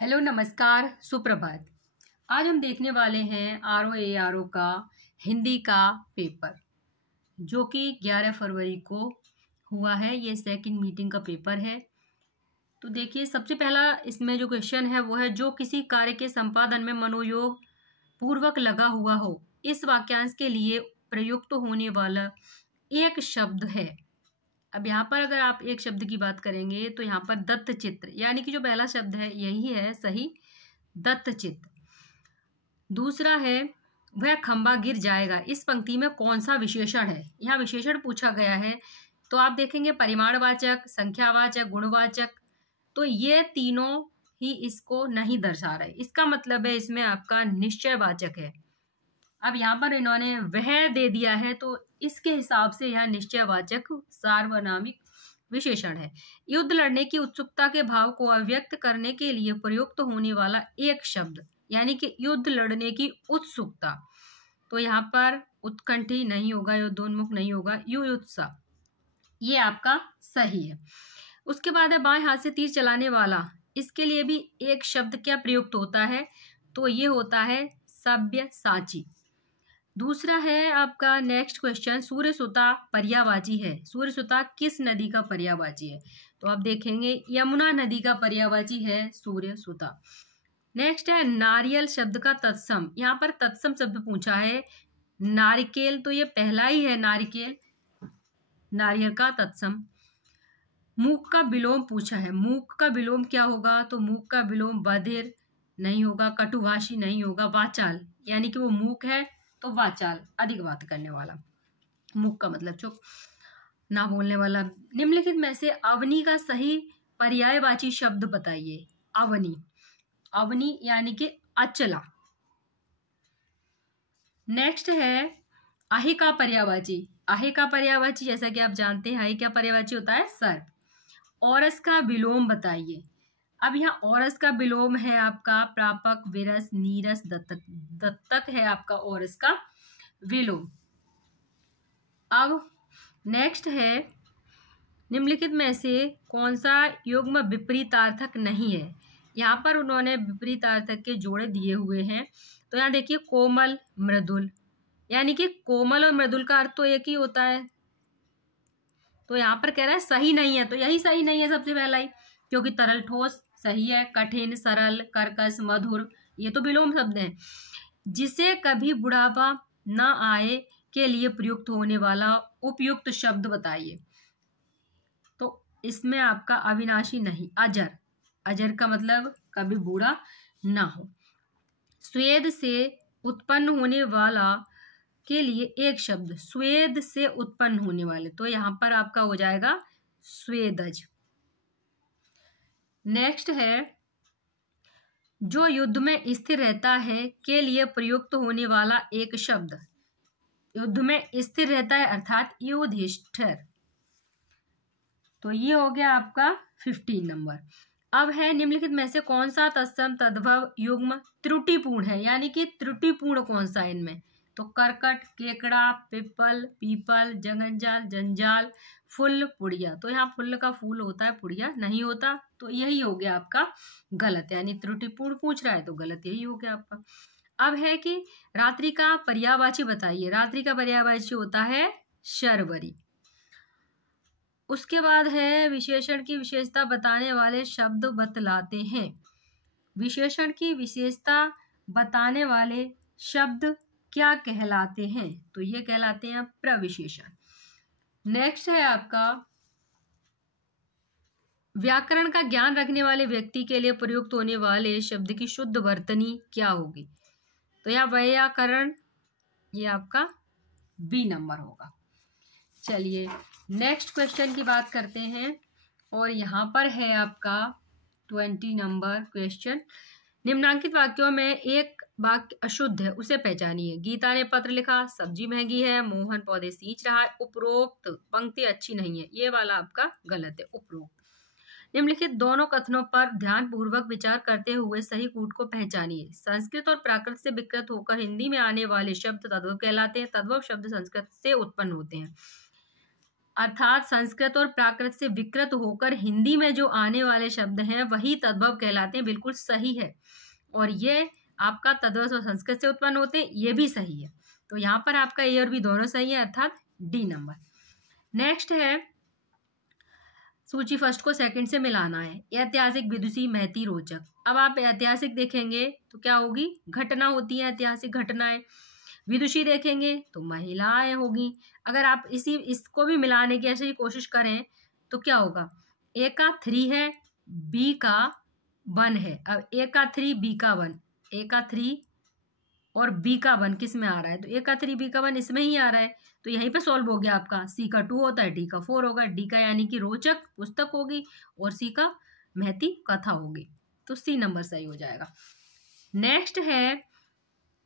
Hello नमस्कार सुप्रभात। आज हम देखने वाले हैं RO का हिंदी का पेपर जो कि 11 फरवरी को हुआ है। ये सेकंड मीटिंग का पेपर है। तो देखिए, सबसे पहला इसमें जो क्वेश्चन है वो है, जो किसी कार्य के संपादन में मनोयोग पूर्वक लगा हुआ हो, इस वाक्यांश के लिए प्रयुक्त होने वाला एक शब्द है। अब यहाँ पर अगर आप एक शब्द की बात करेंगे तो यहाँ पर दत्त चित्र, यानी कि जो पहला शब्द है यही है सही, दत्त चित्र। दूसरा है, वह खंबा गिर जाएगा। इस पंक्ति में कौन सा विशेषण है? यहाँ विशेषण पूछा गया है तो आप देखेंगे परिमाणवाचक, संख्यावाचक, गुणवाचक, तो ये तीनों ही इसको नहीं दर्शा रहे। इसका मतलब है इसमें आपका निश्चयवाचक है। अब यहाँ पर इन्होंने वह दे दिया है तो इसके हिसाब से यह निश्चयवाचक सार्वनामिक विशेषण है। युद्ध लड़ने की उत्सुकता के भाव को अभिव्यक्त करने के लिए प्रयुक्त होने वाला एक शब्द, यानी कि युद्ध लड़ने की उत्सुकता, तो यहाँ पर उत्कंठी नहीं होगा, युद्धोन्मुख नहीं होगा, युयुत्सा, ये आपका सही है। उसके बाद है बाएं हाथ से तीर चलाने वाला। इसके लिए भी एक शब्द क्या प्रयुक्त होता है? तो ये होता है सब्यसाची। दूसरा है आपका नेक्स्ट क्वेश्चन, सूर्यसुता पर्यायवाची है। सूर्यसुता किस नदी का पर्यायवाची है? तो आप देखेंगे यमुना नदी का पर्यायवाची है सूर्यसुता। नेक्स्ट है नारियल शब्द का तत्सम। यहाँ पर तत्सम शब्द पूछा है, नारिकेल, तो ये पहला ही है नारिकेल, नारियल का तत्सम। मूक का विलोम पूछा है। मूक का विलोम क्या होगा? तो मूक का विलोम बधिर नहीं होगा, कटुभाषी नहीं होगा, वाचाल, यानी कि वो मूक है तो वाचाल, अधिक बात करने वाला। मूक का मतलब चुप, ना बोलने वाला। निम्नलिखित में से अवनी का सही पर्यायवाची शब्द बताइए। अवनी, अवनी यानी कि अचला। नेक्स्ट है आहे का पर्यायवाची। आहे का पर्यायवाची जैसा कि आप जानते हैं आहे का पर्यायवाची होता है सर्प। औरस का विलोम बताइए। अब यहाँ औरस का विलोम है आपका प्रापक, विरस, नीरस, दत्तक। दत्तक है आपका औरस का विलोम। अब नेक्स्ट है, निम्नलिखित में से कौन सा युग्म विपरीतार्थक नहीं है? यहाँ पर उन्होंने विपरीतार्थक के जोड़े दिए हुए हैं। तो यहाँ देखिए कोमल, मृदुल, यानी कि कोमल और मृदुल का अर्थ तो एक ही होता है। तो यहाँ पर कह रहा है सही नहीं है, तो यही सही नहीं है सबसे पहला ही, क्योंकि तरल ठोस सही है, कठिन, सरल, कर्कश, मधुर, ये तो विलोम शब्द हैं। जिसे कभी बुढ़ापा न आए के लिए प्रयुक्त होने वाला उपयुक्त शब्द बताइए। तो इसमें आपका अविनाशी नहीं, अजर। अजर का मतलब कभी बूढ़ा ना हो। स्वेद से उत्पन्न होने वाला के लिए एक शब्द, स्वेद से उत्पन्न होने वाले, तो यहां पर आपका हो जाएगा स्वेदज। नेक्स्ट है, जो युद्ध में स्थिर रहता है के लिए प्रयुक्त होने वाला एक शब्द। युद्ध में स्थिर रहता है अर्थात युधिष्ठिर। तो ये हो गया आपका 15 नंबर। अब है, निम्नलिखित में से कौन सा तत्सम तद्भव युग्म त्रुटिपूर्ण है, यानी कि त्रुटिपूर्ण कौन सा है इनमें? तो करकट, केकड़ा, पिपल, पीपल, जंगंजाल, जंजाल, फुल, पुड़िया। तो यहाँ फुल का फूल होता है, पुड़िया नहीं होता, तो यही हो गया आपका गलत, यानी त्रुटिपूर्ण पूछ रहा है तो गलत यही हो गया आपका। अब है कि रात्रि का पर्यायवाची बताइए। रात्रि का पर्यायवाची होता है शर्वरी। उसके बाद है विशेषण की विशेषता बताने वाले शब्द बतलाते हैं। विशेषण की विशेषता बताने वाले शब्द क्या कहलाते हैं? तो ये कहलाते हैं प्रविशेषण। नेक्स्ट है आपका, व्याकरण का ज्ञान रखने वाले व्यक्ति के लिए प्रयुक्त होने वाले शब्द की शुद्ध वर्तनी क्या होगी? तो यहाँ व्याकरण, ये आपका बी नंबर होगा। चलिए नेक्स्ट क्वेश्चन की बात करते हैं, और यहाँ पर है आपका 20 नंबर क्वेश्चन। निम्नांकित वाक्यों में एक वाक्य अशुद्ध है, उसे पहचानिए। गीता ने पत्र लिखा, सब्जी महंगी है, मोहन पौधे सींच रहा है, उपरोक्त पंक्ति अच्छी नहीं है, ये वाला आपका गलत है, उपरोक्त। निम्नलिखित दोनों कथनों पर ध्यान पूर्वक विचार करते हुए सही कूट को पहचानिए। संस्कृत और प्राकृत से विकृत होकर हिंदी में आने वाले शब्द तद्भव कहलाते हैं। तद्भव शब्द संस्कृत से उत्पन्न होते हैं। अर्थात संस्कृत और प्राकृत से विकृत होकर हिंदी में जो आने वाले शब्द हैं वही तद्भव कहलाते हैं। बिल्कुल सही है। और ये आपका तद्भव और संस्कृत से उत्पन्न होते हैं, ये भी सही है। तो यहाँ पर आपका ए और बी दोनों सही है, अर्थात डी नंबर। नेक्स्ट है, सूची फर्स्ट को सेकंड से मिलाना है। ऐतिहासिक, विदुषी, महती, रोचक। अब आप ऐतिहासिक देखेंगे तो क्या होगी, घटना होती है, ऐतिहासिक घटनाएं। विदुषी देखेंगे तो महिलाएं होगी। अगर आप इसको भी मिलाने की ऐसे ही कोशिश करें तो क्या होगा, ए का 3 है, बी का 1 है। अब ए का 3 बी का 1, ए का 3 और बी का 1 किस में आ रहा है, तो ए का 3 बी का 1 इसमें ही आ रहा है। तो यहीं पे सॉल्व हो गया आपका। सी का 2 होता है, डी का 4 होगा। डी का यानी कि रोचक पुस्तक होगी और सी का महती कथा होगी। तो सी नंबर सही हो जाएगा। नेक्स्ट है,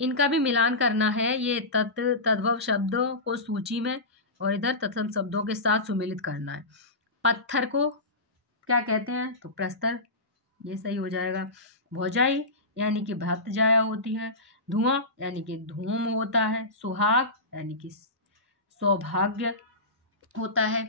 इनका भी मिलान करना है। ये तद्भव शब्दों को सूची में और इधर तत्सम शब्दों के साथ सुमेलित करना है। पत्थर को क्या कहते हैं, तो प्रस्तर, ये सही हो जाएगा। भौजाई यानी कि भ्रात जाया होती है। धुआं यानी कि धूम होता है। सुहाग यानी कि सौभाग्य होता है।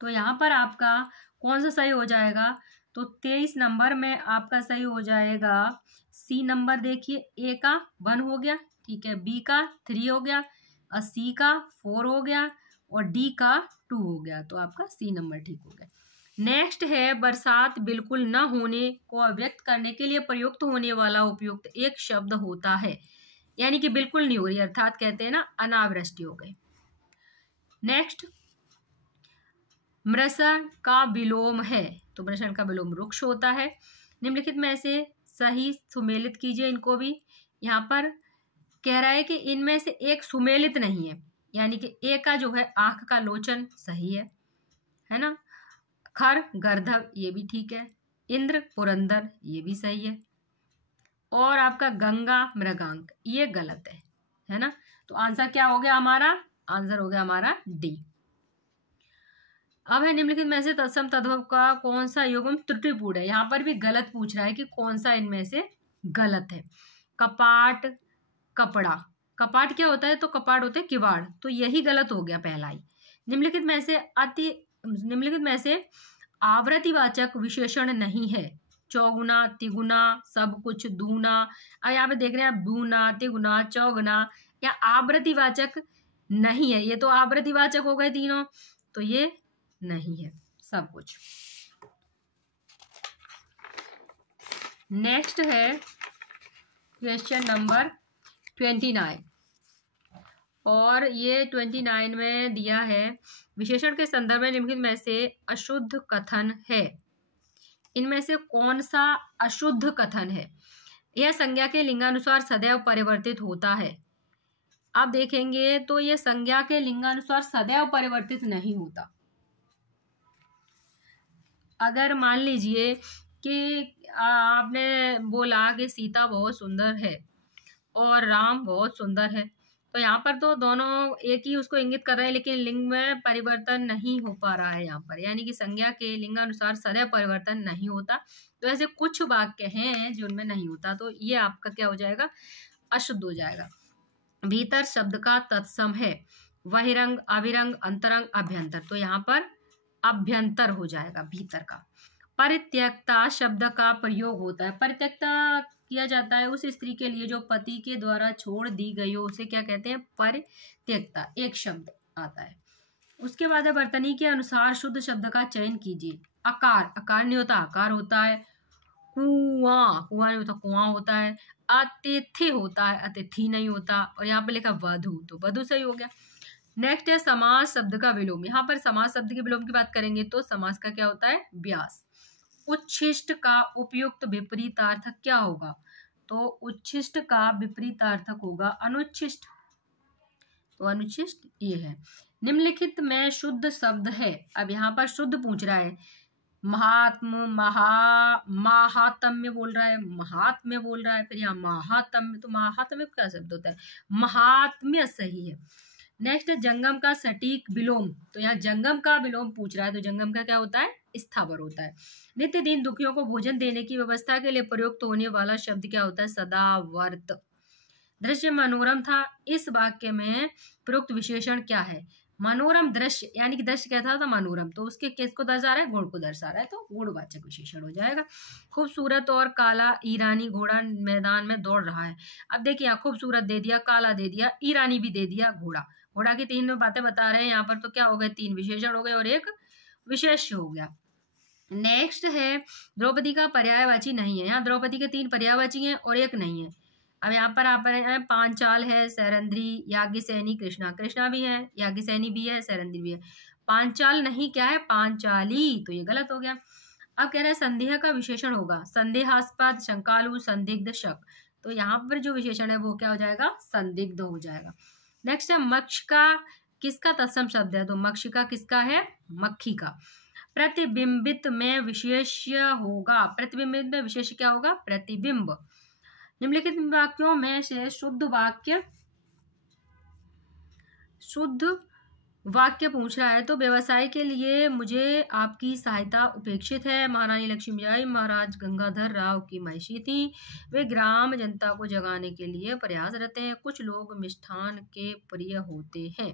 तो यहाँ पर आपका कौन सा सही हो जाएगा, तो 23 नंबर में आपका सही हो जाएगा सी नंबर। देखिए, ए का 1 हो गया, ठीक है, बी का 3 हो गया और सी का 4 हो गया और डी का 2 हो गया। तो आपका सी नंबर ठीक हो गया। नेक्स्ट है, बरसात बिल्कुल न होने को अभिव्यक्त करने के लिए प्रयुक्त होने वाला उपयुक्त एक शब्द होता है, यानी कि बिल्कुल नहीं हो रही, अर्थात कहते हैं ना अनावृष्टि हो गई। नेक्स्ट, मृषण का विलोम है, तो मृषण का विलोम वृक्ष होता है। निम्नलिखित में से सही सुमेलित कीजिए इनको भी। यहाँ पर कह रहा है कि इनमें से एक सुमेलित नहीं है, यानी कि ए का जो है आंख का लोचन सही है ना। खर गर्धव, ये भी ठीक है। इंद्र पुरंदर, ये भी सही है। और आपका गंगा मृगांक, ये गलत है ना। तो आंसर क्या हो गया हमारा, आंसर हो गया हमारा डी। अब है, निम्नलिखित में से तत्सम तद्भव का कौन सा युग्म त्रुटिपूर्ण है। यहाँ पर भी गलत पूछ रहा है कि कौन सा इनमें से गलत है। कपाट, कपड़ा। कपाट क्या होता है, तो कपाट होते हैं किवाड़, तो यही गलत हो गया पहला ही। निम्नलिखित में से आवृत्तिवाचक विशेषण नहीं है। चौगुना, तिगुना, सब कुछ, दूना। अब यहाँ पे देख रहे हैं बूना, तिगुना, चौगुना, या आवृत्तिवाचक नहीं है। ये तो आवृत्तिवाचक हो गए तीनों, तो ये नहीं है सब कुछ। नेक्स्ट है क्वेश्चन नंबर 29 और ये 29 में दिया है, विशेषण के संदर्भ में निम्नलिखित में से अशुद्ध कथन है। इनमें से कौन सा अशुद्ध कथन है। यह संज्ञा के लिंगानुसार सदैव परिवर्तित होता है। आप देखेंगे तो ये संज्ञा के लिंगानुसार सदैव परिवर्तित नहीं होता। अगर मान लीजिए कि आपने बोला कि सीता बहुत सुंदर है और राम बहुत सुंदर है, तो यहाँ पर तो दोनों एक ही उसको इंगित कर रहे हैं, लेकिन लिंग में परिवर्तन नहीं हो पा रहा है यहाँ पर, यानी कि संज्ञा के लिंगानुसार सदैव परिवर्तन नहीं होता। तो ऐसे कुछ वाक्य हैं जिनमें नहीं होता, तो ये आपका क्या हो जाएगा, अशुद्ध हो जाएगा। भीतर शब्द का तत्सम है। बहिरंग, अभिरंग, अंतरंग, अभ्यंतर, तो यहाँ पर अभ्यंतर हो जाएगा भीतर का। परित्यक्ता शब्द का प्रयोग होता है। परित्यक्ता किया जाता है उस स्त्री के लिए जो पति के द्वारा छोड़ दी गई हो, उसे क्या कहते हैं, परित्यक्ता। एक शब्द आता है। उसके बाद है, वर्तनी के अनुसार शुद्ध शब्द का चयन कीजिए। आकार, आकार नहीं होता, आकार होता है। कुआं, कुआं नहीं होता, कुआं होता है। अतिथि होता है, अतिथि नहीं होता। और यहाँ पे लिखा वधु, तो वधु सही हो गया। नेक्स्ट है समास शब्द का विलोम। यहाँ पर समास शब्द के विलोम की बात करेंगे तो समास का क्या होता है, व्यास। उच्छिष्ट का उपयुक्त विपरीतार्थक क्या होगा, तो उच्छिष्ट का विपरीतार्थक होगा अनुच्छिष्ट, तो अनुच्छिष्ट ये है। निम्नलिखित में शुद्ध शब्द है। अब यहाँ पर शुद्ध पूछ रहा है। महात्म, महात्म्य बोल रहा है, महात्म्य बोल रहा है, फिर यहाँ महात्म्य, तो महात्म्य क्या शब्द होता है, महात्म्य सही है। नेक्स्ट है जंगम का सटीक विलोम। तो यहाँ जंगम का विलोम पूछ रहा है, तो जंगम का क्या होता है, स्थावर होता है। नित्य दिन दुखियों को भोजन देने की व्यवस्था के लिए प्रयुक्त होने वाला शब्द क्या होता है, सदावर्त। दृश्य मनोरम था। इस वाक्य में प्रयुक्त विशेषण क्या है? मनोरम दृश्य, यानी कि दृश्य क्या था मनोरम, तो उसके किसको दर्शा रहा है? गुण को दर्शा रहा है, तो गुणवाचक विशेषण हो जाएगा। खूबसूरत और काला ईरानी घोड़ा मैदान में दौड़ रहा है। अब देखिए यहाँ खूबसूरत दे दिया, काला दे दिया, ईरानी भी दे दिया, घोड़ा। घोड़ा की 3 बातें बता रहे हैं यहाँ पर, तो क्या हो गए? 3 विशेषण हो गए और एक विशेष्य हो गया। नेक्स्ट है द्रौपदी का पर्यायवाची नहीं है। यहाँ द्रौपदी के 3 पर्यायवाची हैं और एक नहीं है। अब यहाँ पर आप पांचाल है, सैरंध्री, याज्ञसेनी, कृष्णा। कृष्णा भी है, याज्ञसेनी भी है, सैरंध्री भी है। पांचाल नहीं, क्या है? पांचाली, तो ये गलत हो गया। अब कह रहे हैं संदेह का विशेषण होगा, संदेहास्पद, शंकालु, संदिग्ध, शक। तो यहाँ पर जो विशेषण है वो क्या हो जाएगा? संदिग्ध हो जाएगा। नेक्स्ट है मक्षिका किसका तत्सम शब्द है? तो मक्षिका किसका है? मक्खी का। प्रतिबिंबित में विशेष्य होगा, प्रतिबिंबित में विशेष्य क्या होगा? प्रतिबिंब। निम्नलिखित वाक्यों में से शुद्ध वाक्य पूछ रहा है। तो व्यवसाय के लिए मुझे आपकी सहायता अपेक्षित है। महारानी लक्ष्मीबाई महाराज गंगाधर राव की महिषी थी। वे ग्राम जनता को जगाने के लिए प्रयासरत हैं। कुछ लोग मिष्ठान के प्रिय होते हैं।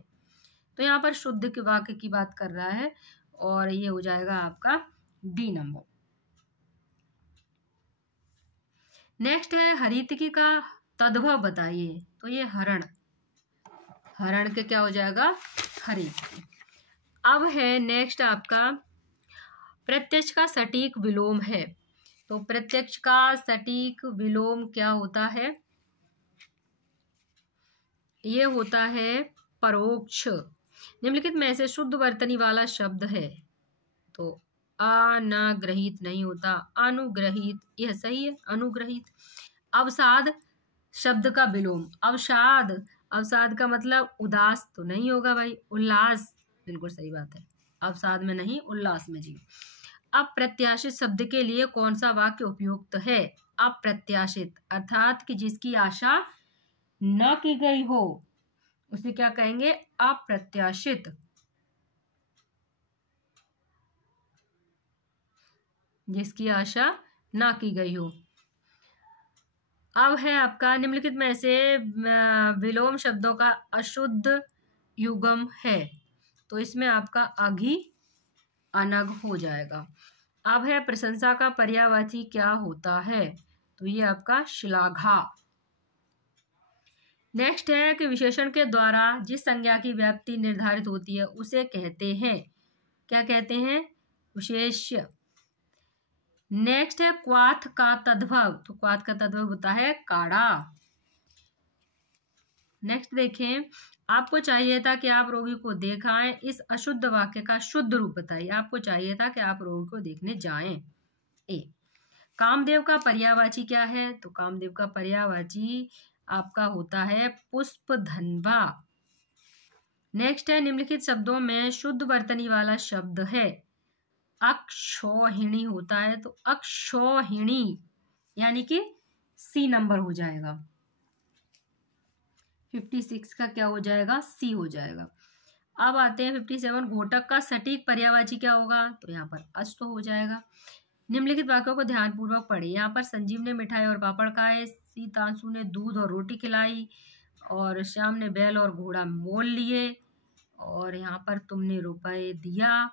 तो यहाँ पर शुद्ध के वाक्य की बात कर रहा है और ये हो जाएगा आपका डी नंबर। नेक्स्ट है हरितकी का तद्भव बताइए। तो ये हरण के क्या हो जाएगा? हरितकी। अब है नेक्स्ट आपका प्रत्यक्ष का सटीक विलोम है। तो प्रत्यक्ष का सटीक विलोम क्या होता है? ये होता है परोक्ष। निम्नलिखित में से शुद्ध वर्तनी वाला शब्द है। तो अनाग्रहित नहीं होता, अनुग्रहित, यह सही है, अनुग्रहित। अवसाद शब्द का विलोम, अवसाद का मतलब उदास तो नहीं होगा भाई, उल्लास, बिल्कुल सही बात है, अवसाद में नहीं, उल्लास में जी। अप्रत्याशित शब्द के लिए कौन सा वाक्य उपयुक्त है? अप्रत्याशित अर्थात कि जिसकी आशा न की गई हो, उसे क्या कहेंगे? अप्रत्याशित। जिसकी आशा ना की गई हो। अब है आपका निम्नलिखित में से विलोम शब्दों का अशुद्ध युगम है। तो इसमें आपका अघि अनग हो जाएगा। अब है प्रशंसा का पर्यायवाची क्या होता है? तो ये आपका श्लाघा। नेक्स्ट है कि विशेषण के द्वारा जिस संज्ञा की व्याप्ति निर्धारित होती है उसे कहते हैं, क्या कहते हैं? विशेष्य। नेक्स्ट है क्वाथ का तद्भव। तो क्वाथ का तद्भव होता है काढ़ा। नेक्स्ट देखें, आपको चाहिए था कि आप रोगी को देखाएं, इस अशुद्ध वाक्य का शुद्ध रूप बताइए। आपको चाहिए था कि आप रोगी को देखने जाएं। ए। कामदेव का पर्यायवाची क्या है? तो कामदेव का पर्यायवाची आपका होता है पुष्पधन्वा। नेक्स्ट है निम्नलिखित शब्दों में शुद्ध वर्तनी वाला शब्द है। अक्षौहिणी होता है। तो अक्षौहिणी यानी कि सी नंबर हो जाएगा। 56 का क्या हो जाएगा? सी हो जाएगा। अब आते हैं 57। घोटक का सटीक पर्यायवाची क्या होगा? तो यहाँ पर अस्त हो जाएगा। निम्नलिखित वाक्यों को ध्यानपूर्वक पढ़े। यहाँ पर संजीव ने मिठाई और पापड़ खाए, सीतांशु ने दूध और रोटी खिलाई, और श्याम ने बैल और घोड़ा मोल लिए, और यहाँ पर तुमने रुपए दिया।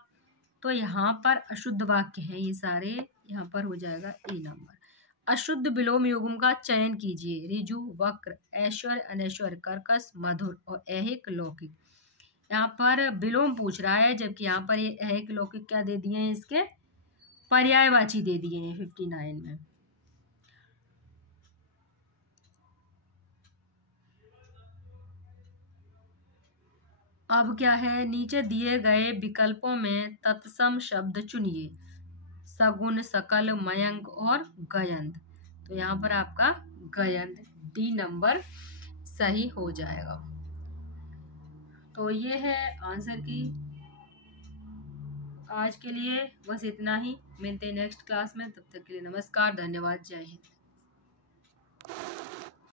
तो यहाँ पर अशुद्ध वाक्य हैं ये सारे, यहाँ पर हो जाएगा ए नंबर। अशुद्ध विलोम युग्म का चयन कीजिए। ऋजु, वक्र, ऐश्वर्य, अनैश्वर्य, कर्कश, मधुर और ऐहिक, लौकिक। यहाँ पर विलोम पूछ रहा है, जबकि यहाँ पर ये ऐहिक लौकिक क्या दे दिए हैं? इसके पर्यायवाची दे दिए हैं 59 में। अब क्या है, नीचे दिए गए विकल्पों में तत्सम शब्द चुनिए। सगुन, सकल, मयंक और गयंद। तो यहाँ पर आपका गयंद डी नंबर सही हो जाएगा। तो ये है आंसर की। आज के लिए बस इतना ही। मिलते हैं नेक्स्ट क्लास में, तब तक के लिए नमस्कार, धन्यवाद, जय हिंद।